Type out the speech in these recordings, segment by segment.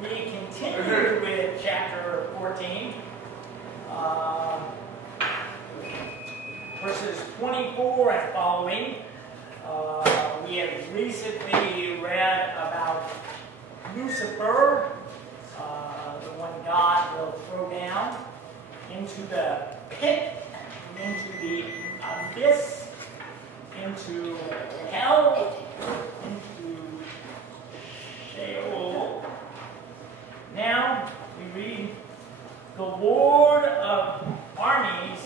we continue with chapter 14, verses 24 and following. We have recently read about Lucifer, the one God will throw down into the pit, into the abyss, into hell, into Sheol. Now we read, the Lord of armies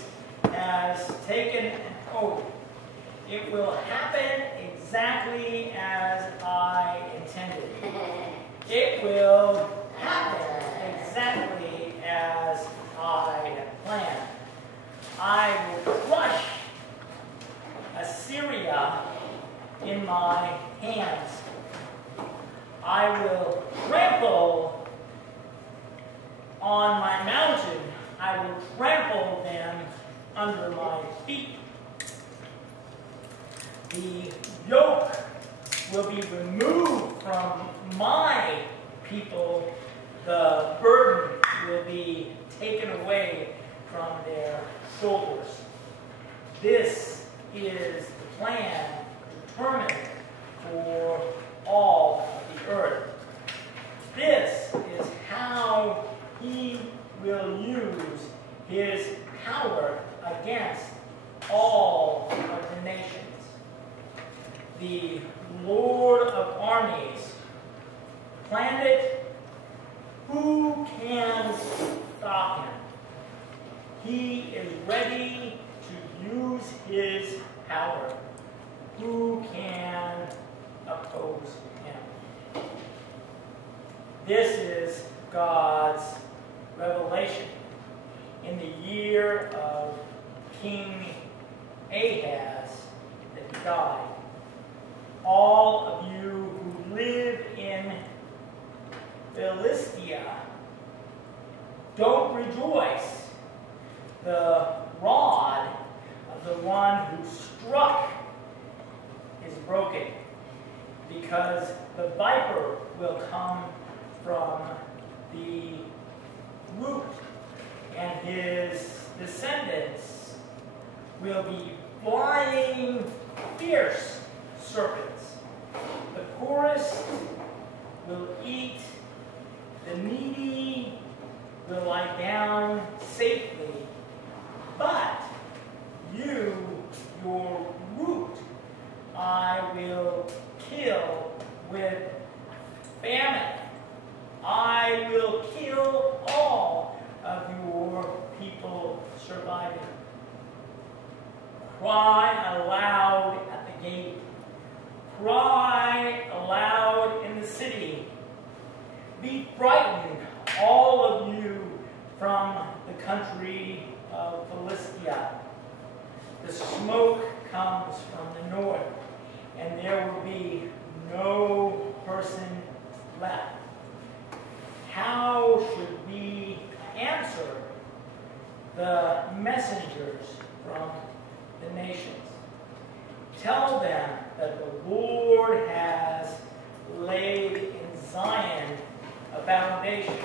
has taken an oath. It will happen exactly as I intended. It will happen exactly as I have planned. I will crush Assyria in my hands. I will trample on my mountain. I will trample them under my feet. The yoke will be removed from my people. The burden will be taken away from their shoulders. This is the plan determined for all of the earth. This is how he will use his power against all of the nations. The Lord of armies planned it. Who can stop him? He is ready to use his power. Who can oppose him? This is God's revelation. In the year of King Ahaz that he died, all of you who live in Philistia, don't rejoice. The rod of the one who struck is broken, because the viper will come from the root, and his descendants will be flying fierce serpents. The poorest will eat, the needy will lie down safely, but you, your root, I will kill with famine. I will kill all of your people surviving. Cry aloud at the gate. Cry aloud in the city. Be frightened, all of you from the country of Philistia. The smoke comes from the north, and there will be no person left. How should we answer the messengers from the nations? Tell them that the Lord has laid in Zion a foundation,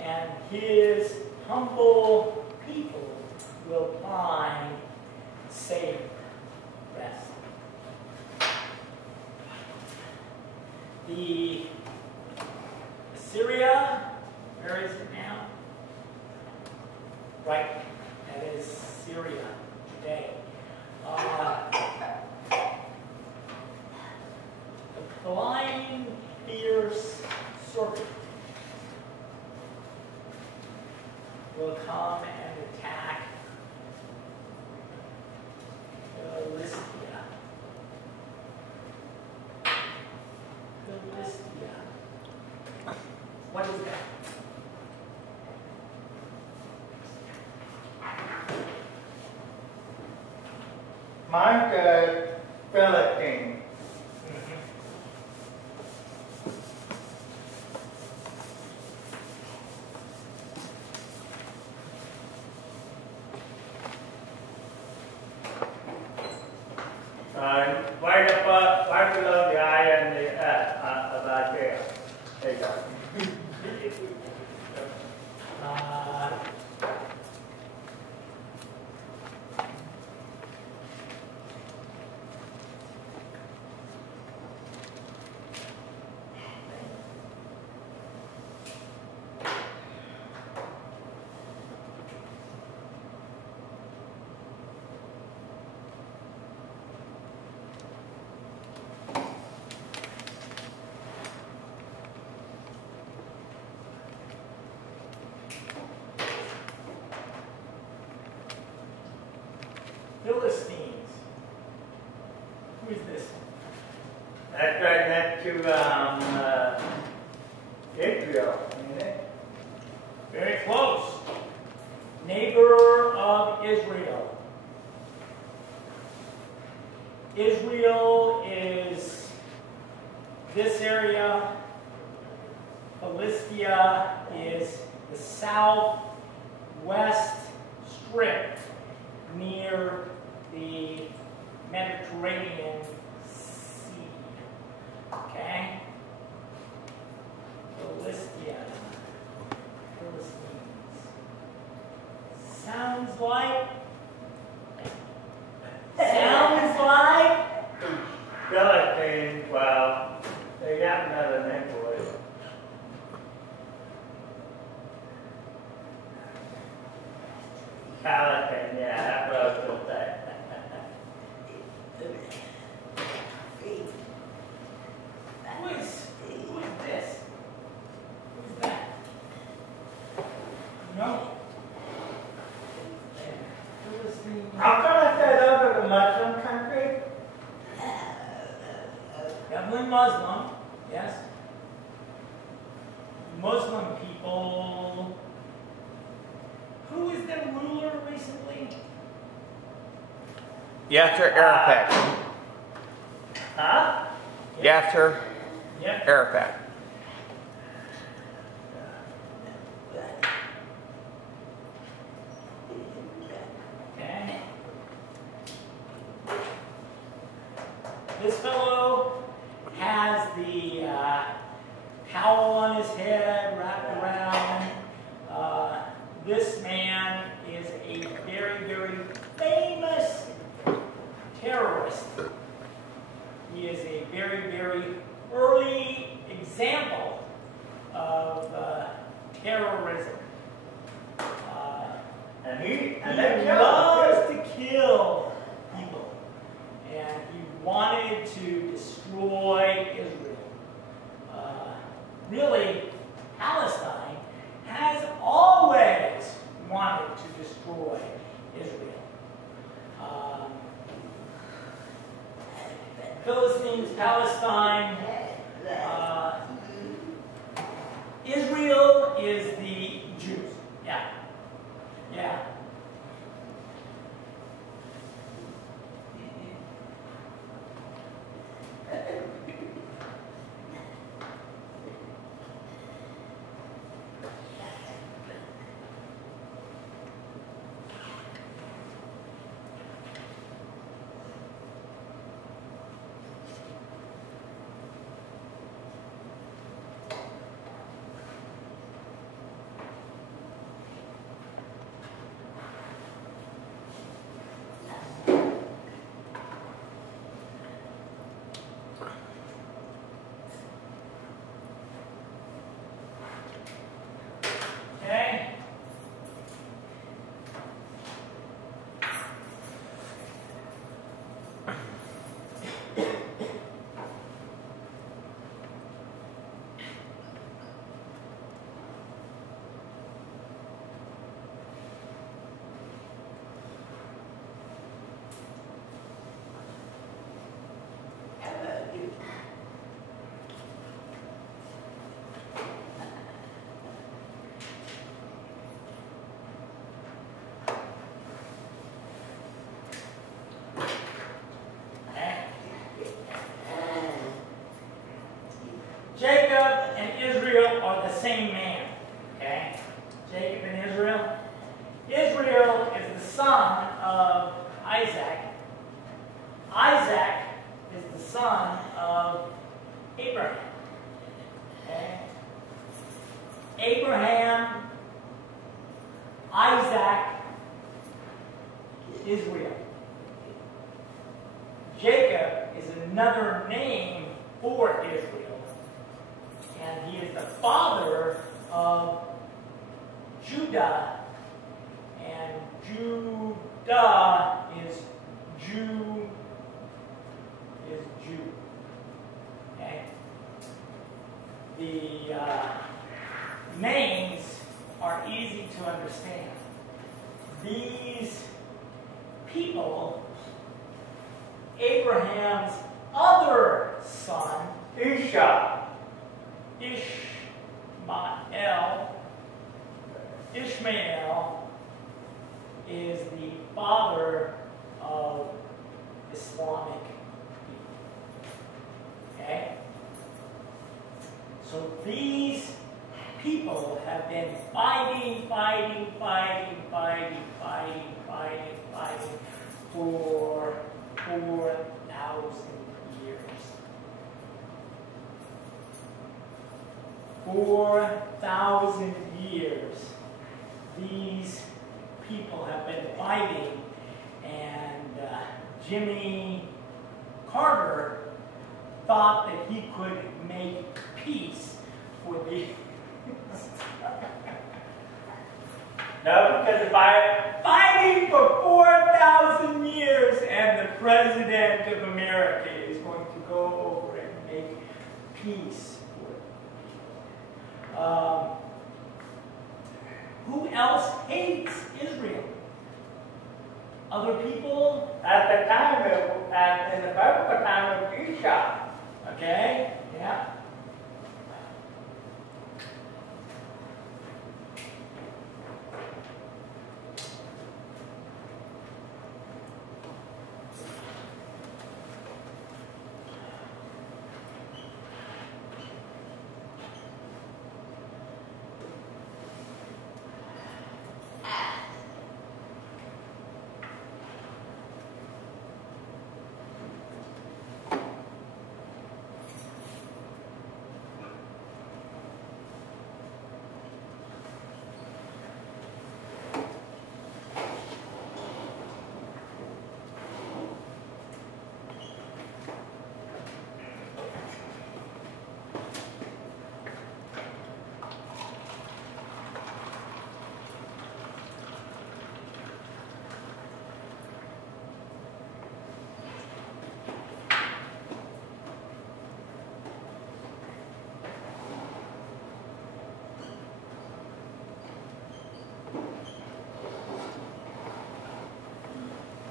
and his humble people will find safe rest. The Assyria, where is it now? Right, that is Syria today. The flying, fierce serpent will come and attack Philistia. Philistia. What is that? Mount Philistine. Right up, right below the eye and the about there. There you go. Uh, Philistines. Who is this? That's right next to Israel, isn't it? Very close. Neighbor of Israel. Israel is this area. Philistia is the southwest strip near the Mediterranean Sea. Okay? Philistia. Philistines. Sounds like Philistines, well, they got another name for it. Palestine, yeah, that's what I was going to say. Who is this? Who's that? No. Philistines. How come I said over the Muslim country? Definitely Muslim, yes. Muslim people. Who is their ruler recently? Yasser Arafat. Huh? Yasser Yep. Arafat. Okay. This fellow has the towel on his head wrapped around. This man is a very, very famous terrorist. He is a very, very early example of terrorism. And He they loves to kill people, and he wanted to destroy Israel. Really, Palestine has always wanted to destroy Israel. Philistines, Palestine, Israel is the Jews. Yeah. Yeah. Okay. Jacob and Israel are the same man. Okay? Jacob and Israel. Israel is the son of Isaac. Isaac is the son of Abraham. Okay? Abraham Isaac, Israel. Jacob is another name for Israel, and he is the father of Judah, and Judah is Jew. Okay? The names are easy to understand. These people, Abraham's other son, Ishmael, is the father of Islamic people. Okay? So these people have been fighting for 4,000 years. 4,000 years. These people have been fighting, and Jimmy Carter thought that he could make peace for the No, because if I fighting for 4,000 years, and the President of America is going to go over and make peace for it. Who else hates Israel? Other people? at the time in the biblical time of Esau. Okay, yeah.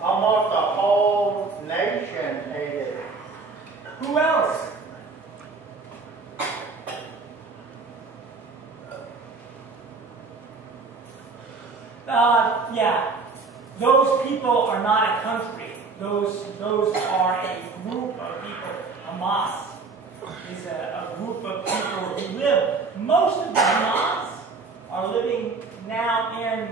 Almost the whole nation hated it. Who else? Yeah, those people are not a country. Those are a group of people. Hamas is a group of people who live. Most of the Hamas are living now in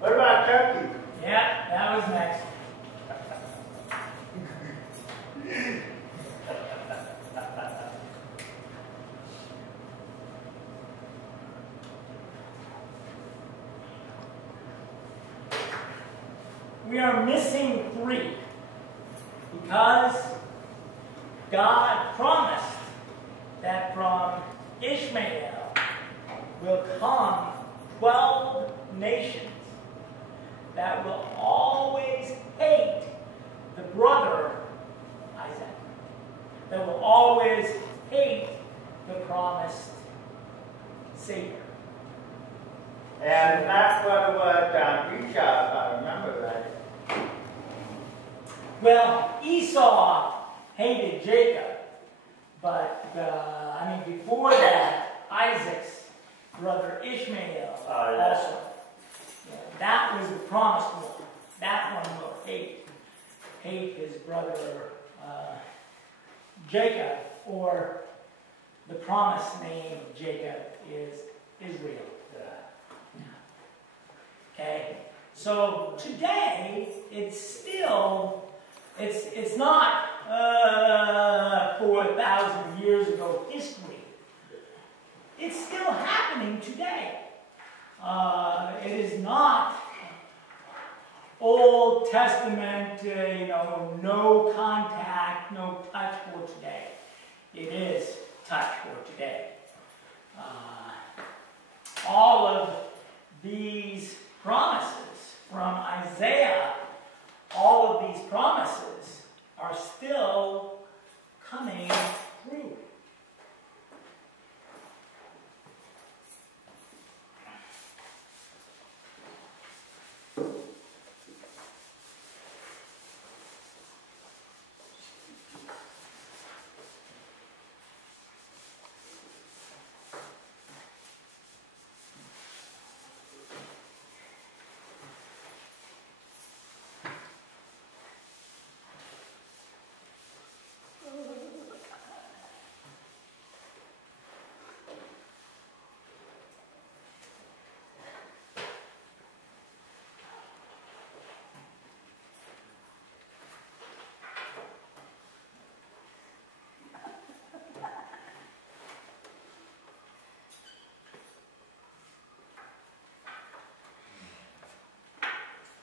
What about Turkey? yeah, that was next. We are missing 3 because God promised that from Ishmael will come 12 nations that will always hate the brother Isaac, that will always hate the promised Savior. And that's what it was on Esau, if I remember right. Well, Esau hated Jacob, but before that, Isaac's brother Ishmael also. Yeah, that was the promised one. That one will hate his brother Jacob, or the promised name of Jacob is Israel. Okay, So today, it's not 4,000 years ago history. It's still happening today. It is not Old Testament, no contact, no touch for today. It is touch for today. All of these promises from Isaiah, all of these promises are still coming true.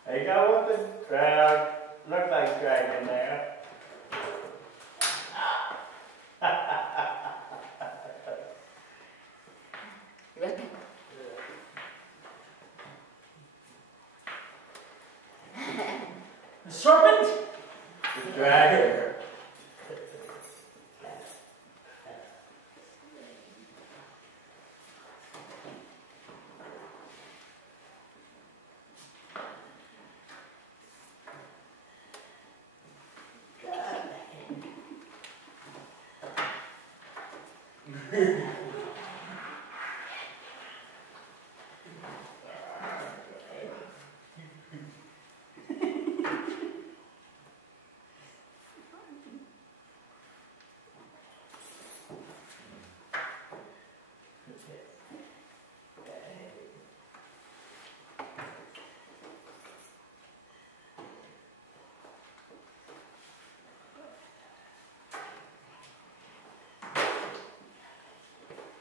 There you go with the crowd. Look like dragon there. The serpent? The dragon.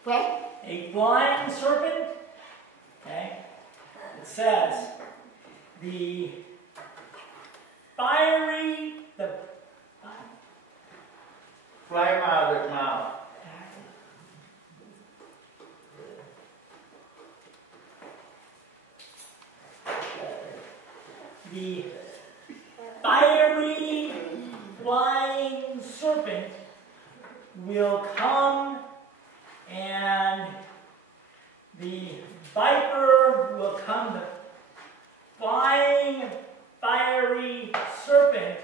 What? A blind serpent. Okay. It says the Flame out of his mouth. the fiery flying serpent will come, and the viper will come, the flying fiery serpent,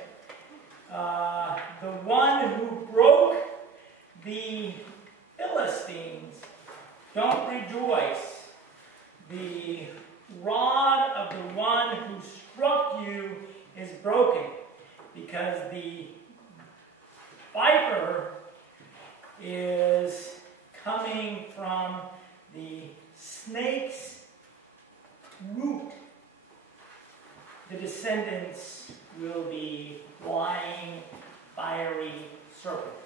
the one who broke the Philistines. Don't rejoice. The rod of the one who struck you is broken, because the viper is coming from the snake's root. The descendants will be flying, fiery serpents.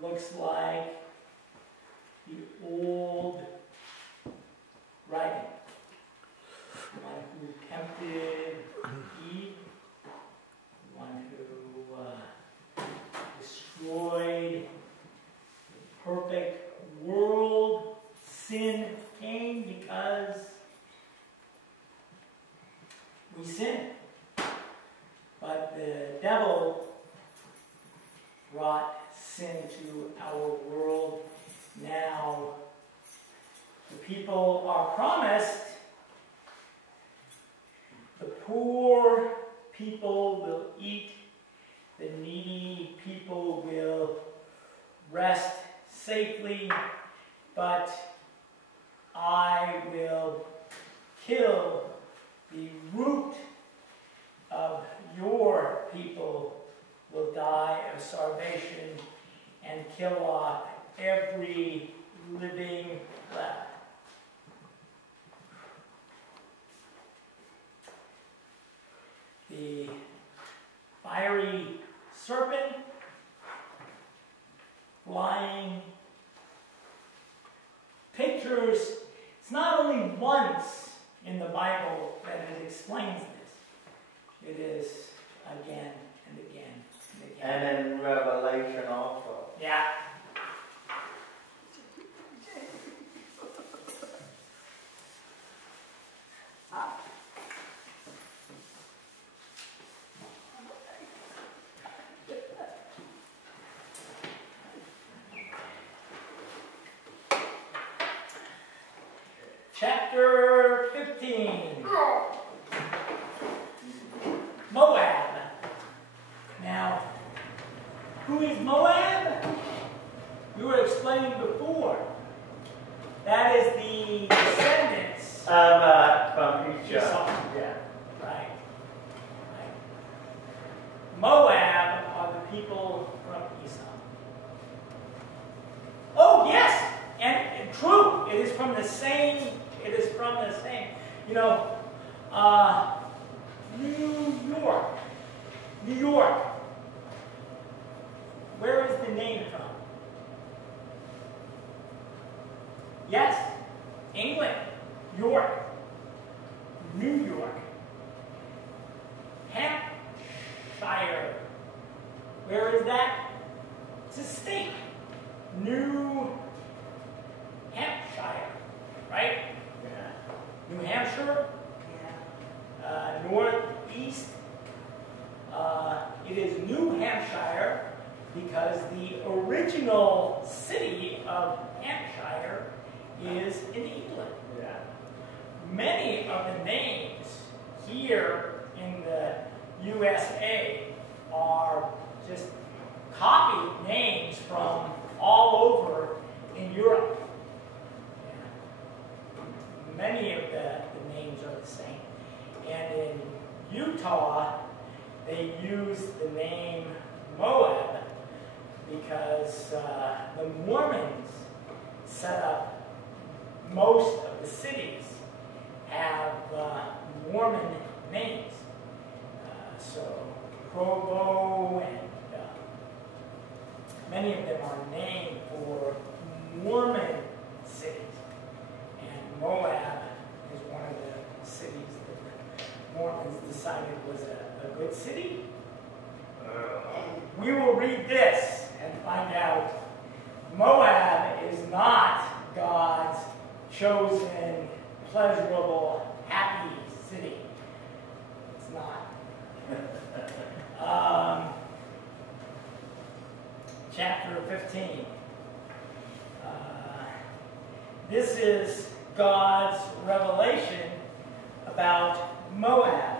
Looks like the old dragon, the one who tempted Eve, the one who destroyed the perfect world. Sin came because we sinned. But the devil brought sin to our world. Now, the people are promised, the poor people will eat, the needy people will rest safely, but I will kill the root of your people, will die of starvation, and kill off every living left. The fiery serpent flying pictures. It's not only once in the Bible that it explains this. It is again and again and again. And in Revelation also. Yeah. Chapter 15. Moab. Now, who is Moab? We were explaining before. That is the descendants From Esau. Esau. Yeah. Right. Moab are the people from Esau. Oh, yes! And true, it is from the same, you know, New York. Where is the name from? Yes, England, York, New York, Hampshire. Where is that? It's a state. New Hampshire, right? Yeah. New Hampshire, northeast. It is New Hampshire because the original city of Hampshire is in England. Yeah. Many of the names here in the USA are just copied names from all over in Europe. Many of the names are the same. And in Utah, they use the name Moab because the Mormons set up most of the cities have Mormon names. So Provo and many of them are named for Mormon cities. And Moab is one of the cities that the Mormons decided was a good city. We will read this and find out Moab is not God's chosen, pleasurable, happy city. It's not. Chapter 15. This is God's revelation about Moab.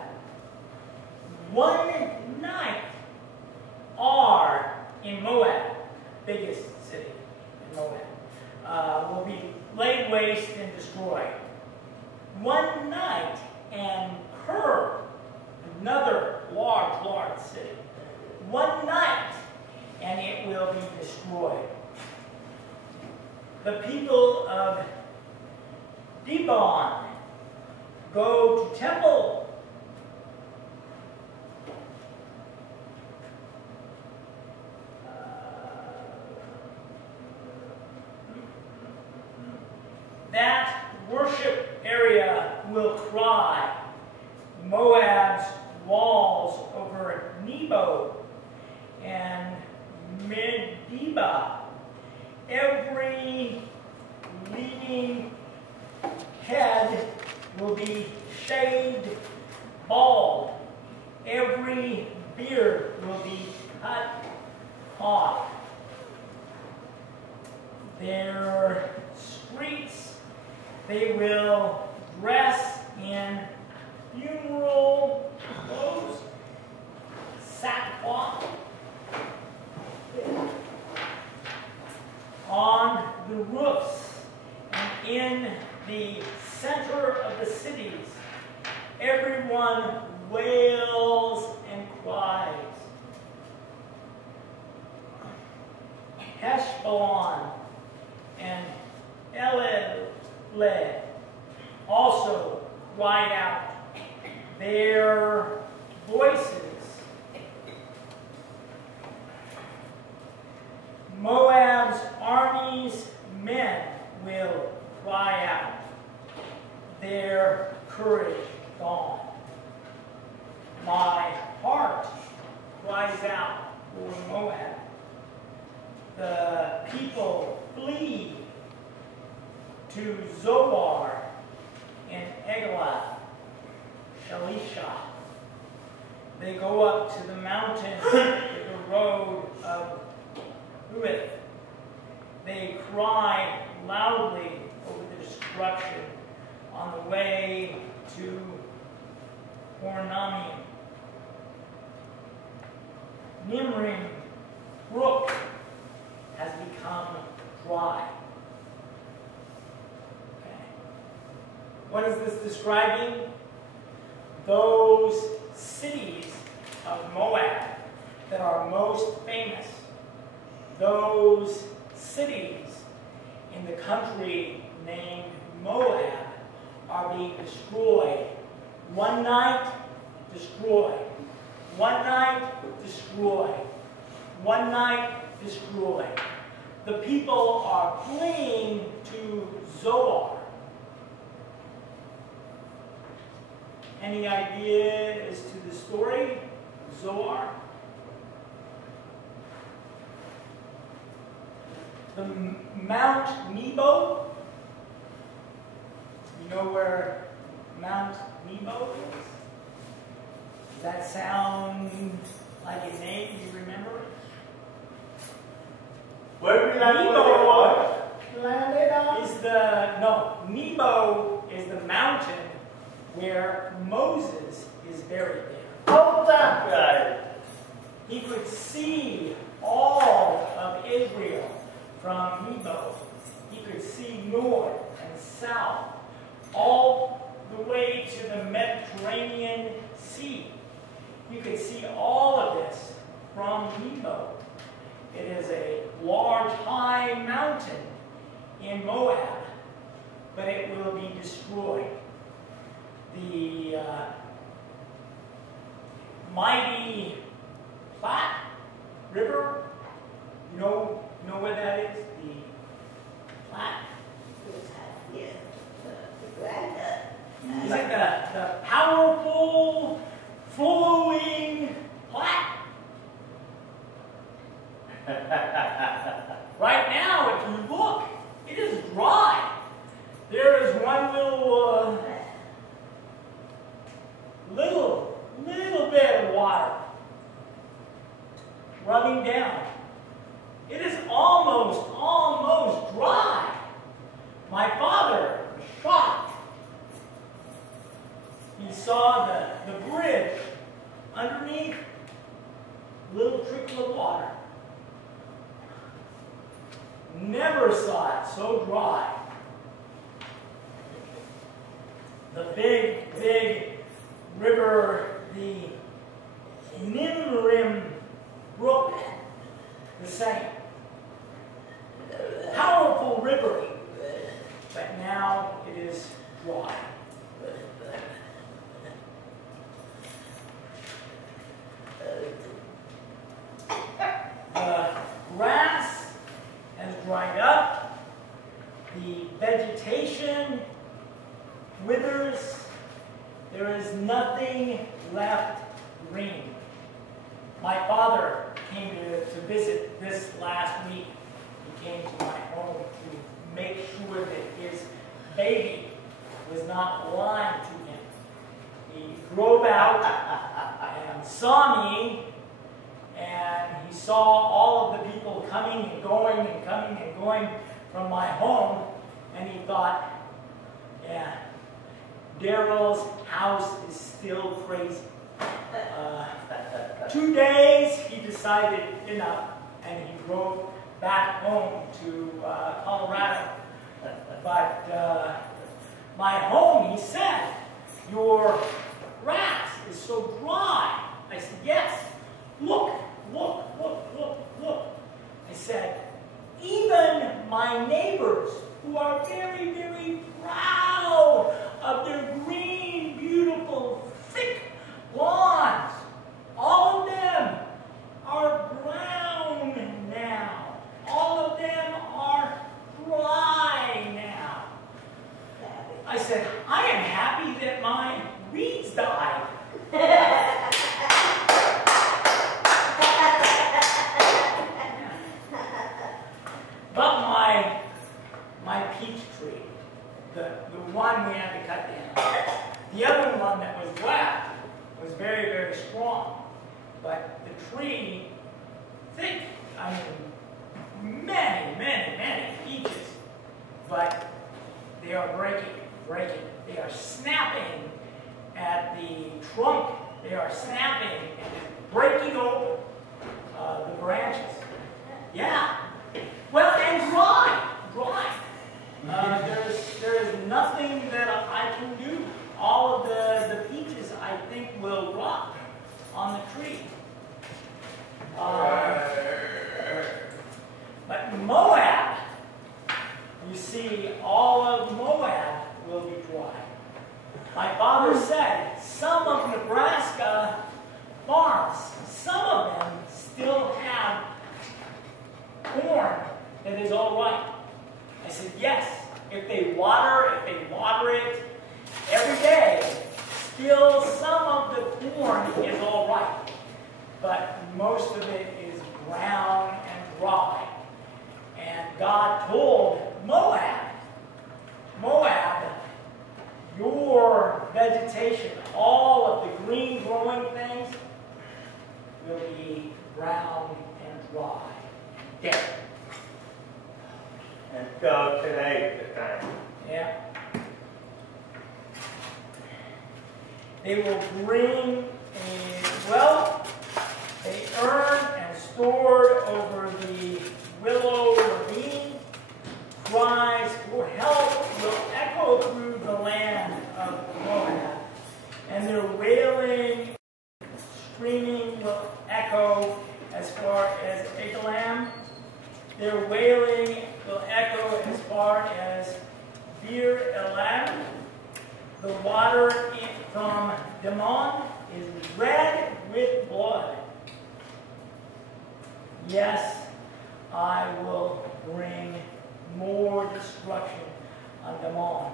One night Ar in Moab, biggest city in Moab, will be laid waste and destroyed. One night, and Kir, another large city. One night, and it will be destroyed. The people of Dibon go to temple. That worship area will cry. Moab's walls over Nebo and Medeba. Every leading head will be shaved bald. Every beard will be cut off. Their streets, they will dress in funeral clothes, sackcloth. On the roofs and in the center of the cities, everyone wails and cries. Heshbon and Eleleh also cried out. Their voices. Moab's army's men will cry out. Their courage gone. My heart cries out for Moab. The people flee to Zoar and Eglath, Shalisha. They go up to the mountain with the road of Ruth. They cry loudly over the destruction on the way to Ornamim. Nimrim brook has become dry. Okay. What is this describing? Those cities of Moab that are most famous, those cities in the country named Moab are being destroyed. One night, destroyed. One night, destroyed. One night, destroyed. The people are fleeing to Zoar. Any idea as to the story? Zoar? The Mount Nebo. You know where Mount Nebo is? Does that sound like a name? Do you remember it? Where we landed on? Landed on? Nebo is the mountain where Moses is buried there. Oh, that guy. He could see all of Israel from Nebo. He could see north and south, all the way to the Mediterranean Sea. You could see all of this from Nebo. It is a large, high mountain in Moab, but it will be destroyed. The mighty Platte River, you know where that is? The Platte. Is it the powerful, flowing Platte? Right now, if you look, it is dry. There is one little bit of water running down. It is almost dry. My father was shocked. He saw the bridge underneath, a little trickle of water. Never saw it so dry. The big river, the Nimrim brook, the same. Powerful river, but now it is dry. The grass has dried up. The vegetation withers. There is nothing left green. My father came to visit this last week. He came to my home to make sure that his baby was not lying to him. He drove out and saw me, and he saw all of the people coming and going and coming and going from my home, and he thought, yeah, Daryl's house is still crazy. 2 days, he decided enough, and he drove back home to Colorado. But my home, he said, your grass is so dry. I said, yes. Look. I said, even my neighbors, who are that is all right? I said, yes. If they water it every day, still some of the corn is all right. But most of it is brown and dry. And God told Moab, your vegetation, all of the green growing things, will be brown and dry and dead. And so today's the time. Yeah. They will bring they earned and stored over the willow ravine. Cries for help will echo through the land of Moab, and their wailing, screaming will echo as far as Bethlehem. Their wailing will echo as far as Bir Elam. The water from Damon is red with blood. Yes, I will bring more destruction on Damon.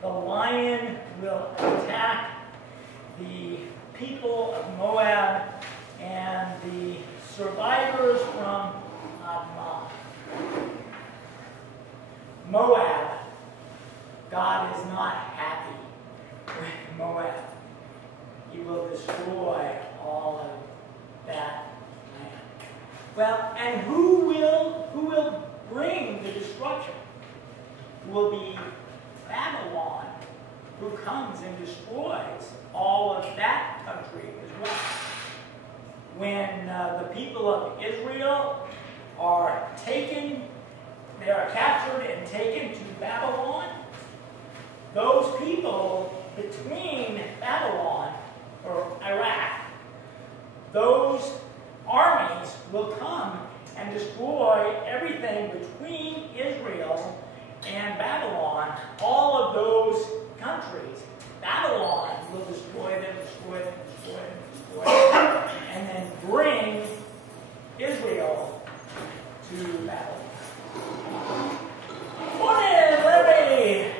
The lion will attack the people of Moab and the survivors from Admah. Moab, God is not happy with Moab. He will destroy all of that land. Well, and who will bring the destruction? It will be Babylon, who comes and destroys all of that country as well. When the people of Israel are taken, they are captured and taken to Babylon, those people between Babylon or Iraq, those armies will come and destroy everything between Israel and Babylon, all of those countries. Babylon will destroy them, and then bring Israel to Babylon. Morning, Libby!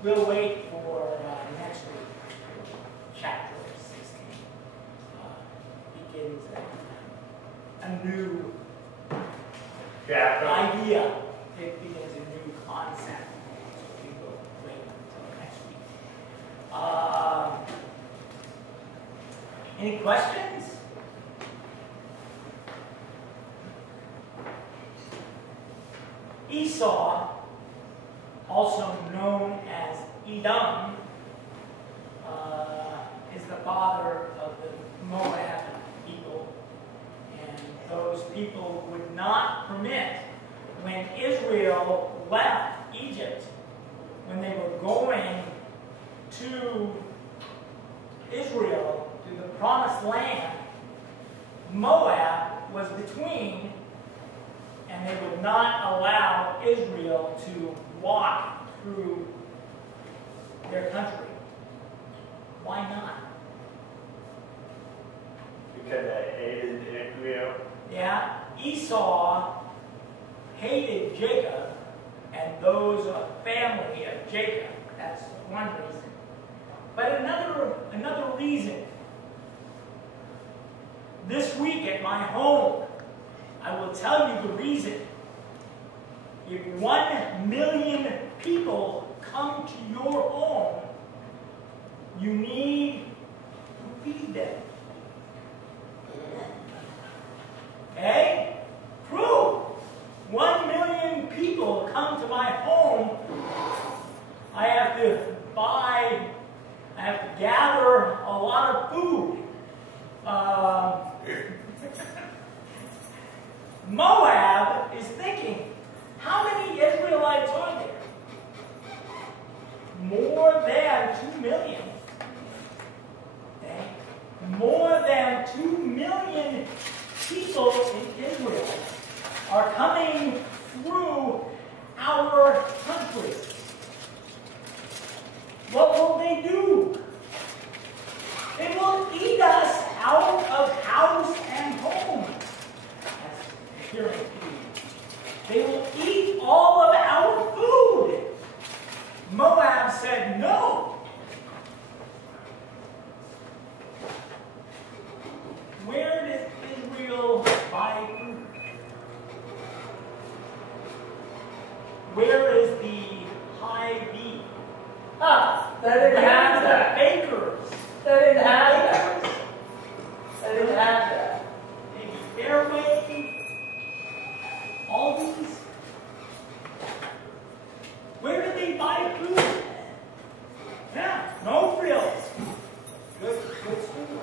We'll wait for next week. Chapter 16 begins a new idea. It begins a new concept. So we will wait until next week. Any questions? Esau, also known as Edom, is the father of the Moab people. And those people would not permit, when Israel left Egypt, when they were going to Israel, to the promised land, Moab was between, and they would not allow Israel to walk through their country. Why not? Because they hated Israel. Yeah, Esau hated Jacob and those of family of Jacob. That's one reason. But another reason. This week at my home, I will tell you the reason. If 1 million people come to your home, you need to feed them. Okay? Prove. 1 million people come to my home. I have to gather a lot of food. Moab is thinking, how many Israelites are there? More than 2 million. more than 2 million people in Israel are coming through our country. What will they do? They will eat us out of house and home. That's hearing food. They will eat all of our food. Moab said no. Where does Israel buy food? Where is the high beef? They didn't have that. Bakers. They didn't have that. They didn't have that. Maybe Fairway. All these. Where do they buy food? Yeah, no frills. Good food.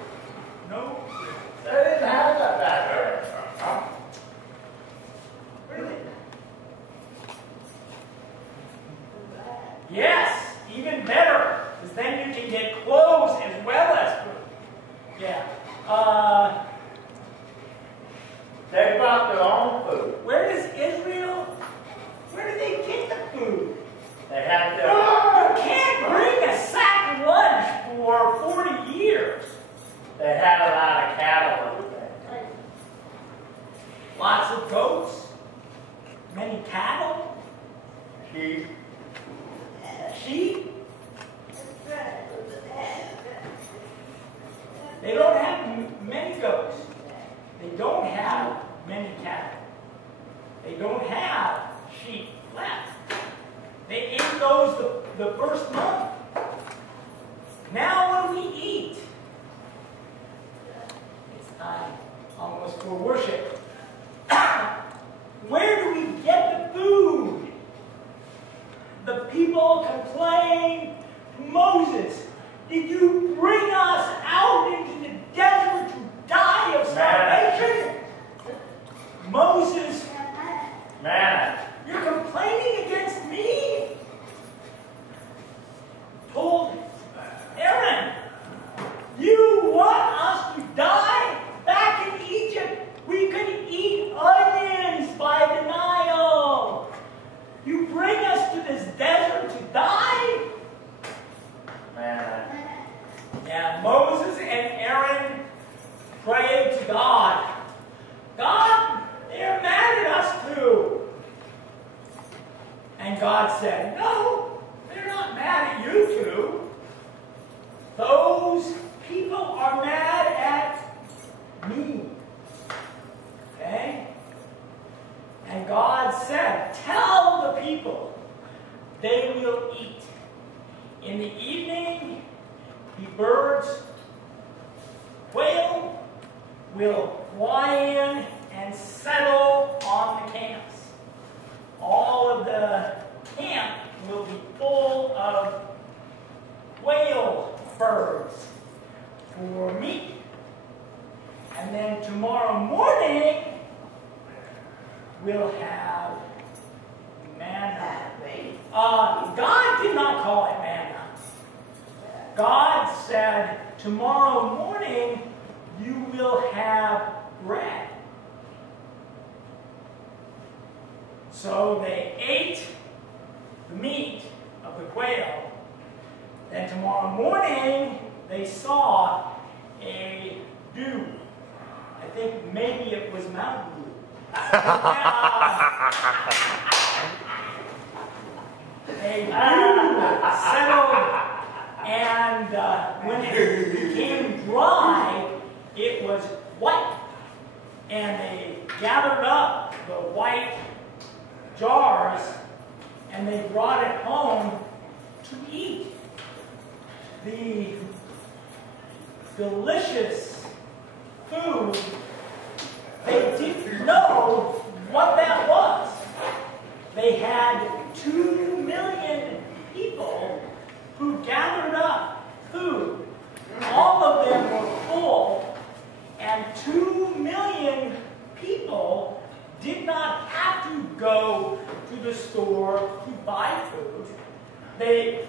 No frills. They didn't have that back there. Where do they? Yes, even better, because then you can get clothes as well as food. Yeah. They brought their own food. Where does Israel? Where do they get the food? They had their You can't bring a sack lunch for 40 years. They had a lot of cattle. Lots of goats, many cattle, Sheep. sheep. They don't have many goats. They don't have many cattle. They don't have sheep left. They ate those the first month. Now when we eat, it's time almost for worship. Where do we get the food? The people complain, Moses, did you bring us out into the desert to die of starvation? Moses, Man. you're complaining against me? Told Aaron, you want us to die? Back in Egypt, we could eat onions by the Nile. You bring us to this desert to die? Man. And Moses and Aaron prayed to God. God, they're mad at us too. And God said, no, they're not mad at you two. Those people are mad at me. Okay? And God said, tell the people they will eat. In the evening, the birds, quail, will fly in and settle on the camps. All of the camp will be full of quail birds for meat. And then tomorrow morning, we'll have manna. God did not call it manna. God said, tomorrow morning, you will have bread. So they ate the meat of the quail. Then tomorrow morning, they saw a dew. I think maybe it was Mountain Dew. A dew settled, and when it became dry, it was white. And they gathered up the white jars, and they brought it home to eat. The delicious food, they didn't know what that was. They had 2 million people who gathered up food. All of them were full, and 2 million people did not have to go to the store to buy food. They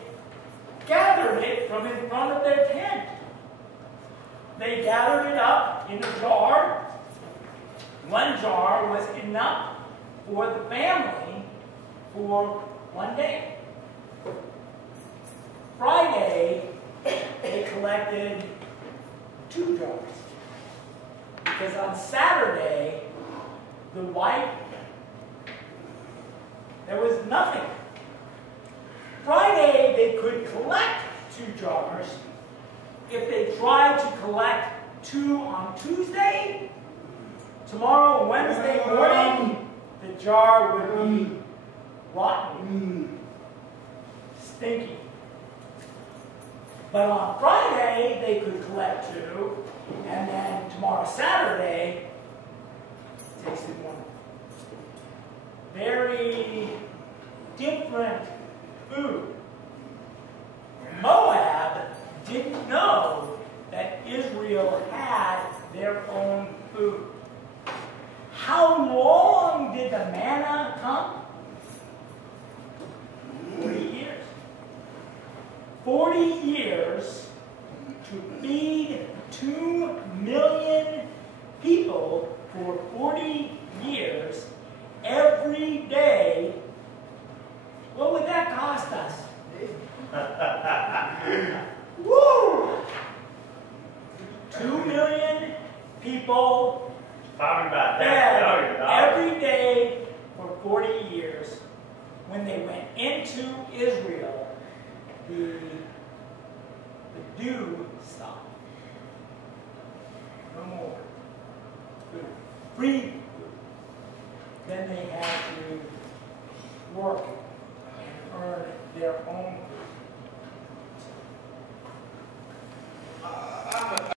gathered it from in front of their tent. they gathered it up in a jar. One jar was enough for the family for one day. Friday, they collected 2 jars. Because on Saturday, the wife, there was nothing. Friday, they could collect 2 jars. If they tried to collect 2 on Tuesday, tomorrow, Wednesday morning, the jar would be rotten, stinky. But on Friday, they could collect 2, and then tomorrow, Saturday, tasted one. Very different food. Moab didn't know that Israel had their own food. How long did the manna come? 40 years. 40 years to feed 2 million people for 40 years, every day. What would that cost us? Woo! 2 million people Probably about fed that. every day for 40 years. When they went into Israel, the dew stopped. No more food. Free food. Then they had to work and earn their own